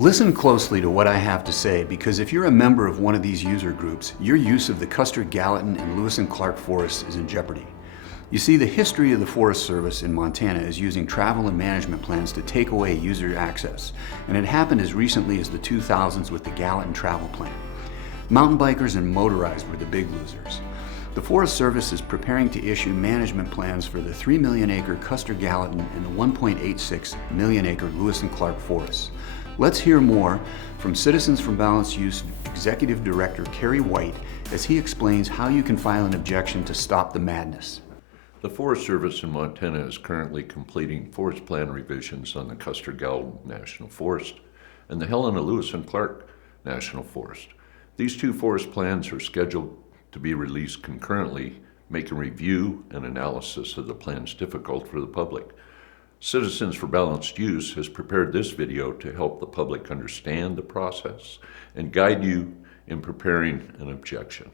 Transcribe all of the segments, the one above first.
Listen closely to what I have to say, because if you're a member of one of these user groups, your use of the Custer Gallatin and Lewis and Clark forests is in jeopardy. You see, the history of the Forest Service in Montana is using travel and management plans to take away user access, and it happened as recently as the 2000s with the Gallatin Travel Plan. Mountain bikers and motorized were the big losers. The Forest Service is preparing to issue management plans for the 3 million acre Custer Gallatin and the 1.86 million acre Lewis and Clark forests. Let's hear more from Citizens for Balanced Use Executive Director Kerry White as he explains how you can file an objection to stop the madness. The Forest Service in Montana is currently completing forest plan revisions on the Custer Gallatin National Forest and the Helena, Lewis and Clark National Forest. These two forest plans are scheduled to be released concurrently, making review and analysis of the plans difficult for the public. Citizens for Balanced Use has prepared this video to help the public understand the process and guide you in preparing an objection.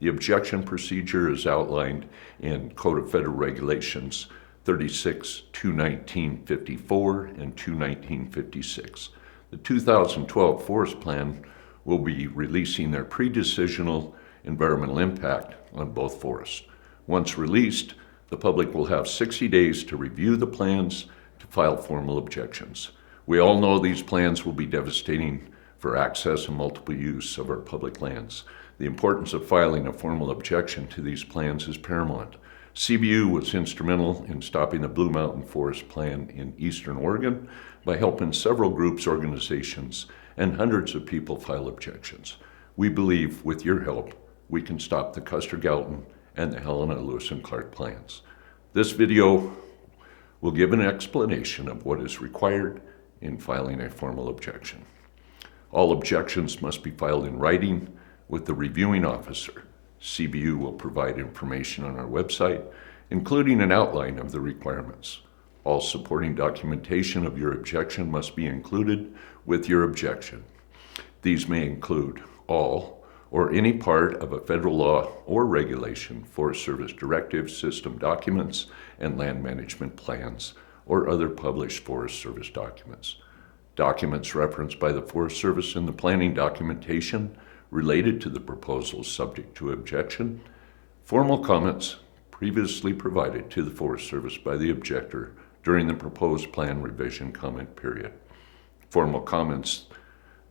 The objection procedure is outlined in Code of Federal Regulations 36-219-54 and 219-56. The 2012 Forest Plan will be releasing their pre-decisional environmental impact on both forests. Once released, the public will have 60 days to review the plans to file formal objections. We all know these plans will be devastating for access and multiple use of our public lands. The importance of filing a formal objection to these plans is paramount. CBU was instrumental in stopping the Blue Mountain Forest Plan in eastern Oregon by helping several groups, organizations, and hundreds of people file objections. We believe with your help, we can stop the Custer Gallatin and the Helena, Lewis and Clark plans. This video will give an explanation of what is required in filing a formal objection. All objections must be filed in writing with the reviewing officer. CBU will provide information on our website, including an outline of the requirements. All supporting documentation of your objection must be included with your objection. These may include all or any part of a federal law or regulation, Forest Service directives, system documents, and land management plans, or other published Forest Service documents. Documents referenced by the Forest Service in the planning documentation related to the proposal subject to objection, formal comments previously provided to the Forest Service by the objector during the proposed plan revision comment period. Formal comments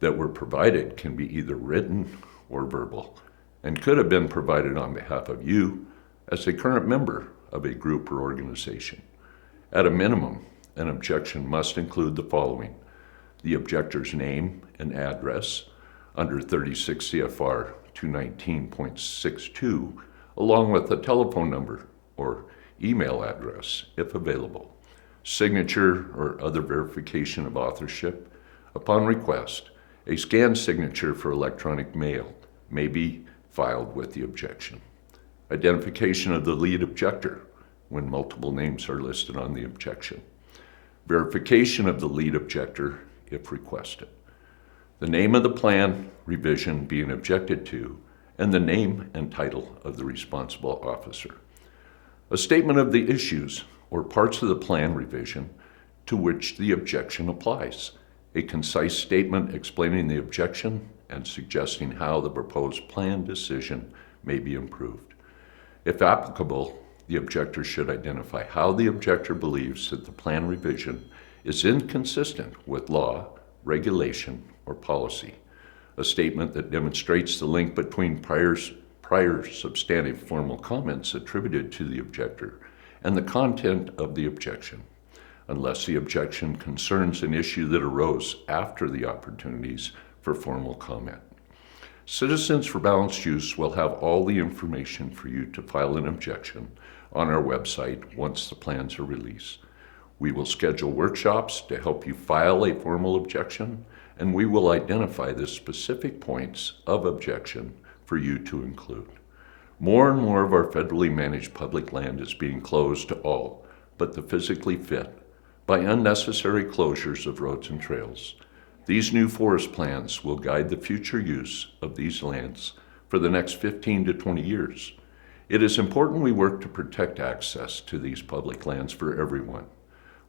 that were provided can be either written or verbal, and could have been provided on behalf of you as a current member of a group or organization. At a minimum, an objection must include the following: the objector's name and address under 36 CFR 219.62, along with a telephone number or email address if available, signature or other verification of authorship. Upon request, a scanned signature for electronic mail may be filed with the objection. Identification of the lead objector when multiple names are listed on the objection. Verification of the lead objector if requested. The name of the plan revision being objected to, and the name and title of the responsible officer. A statement of the issues or parts of the plan revision to which the objection applies. A concise statement explaining the objection and suggesting how the proposed plan decision may be improved. If applicable, the objector should identify how the objector believes that the plan revision is inconsistent with law, regulation, or policy. A statement that demonstrates the link between prior substantive formal comments attributed to the objector and the content of the objection, unless the objection concerns an issue that arose after the opportunities for formal comment. Citizens for Balanced Use will have all the information for you to file an objection on our website once the plans are released. We will schedule workshops to help you file a formal objection, and we will identify the specific points of objection for you to include. More and more of our federally managed public land is being closed to all but the physically fit by unnecessary closures of roads and trails. These new forest plans will guide the future use of these lands for the next 15 to 20 years. It is important we work to protect access to these public lands for everyone.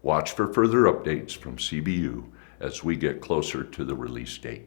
Watch for further updates from CBU as we get closer to the release date.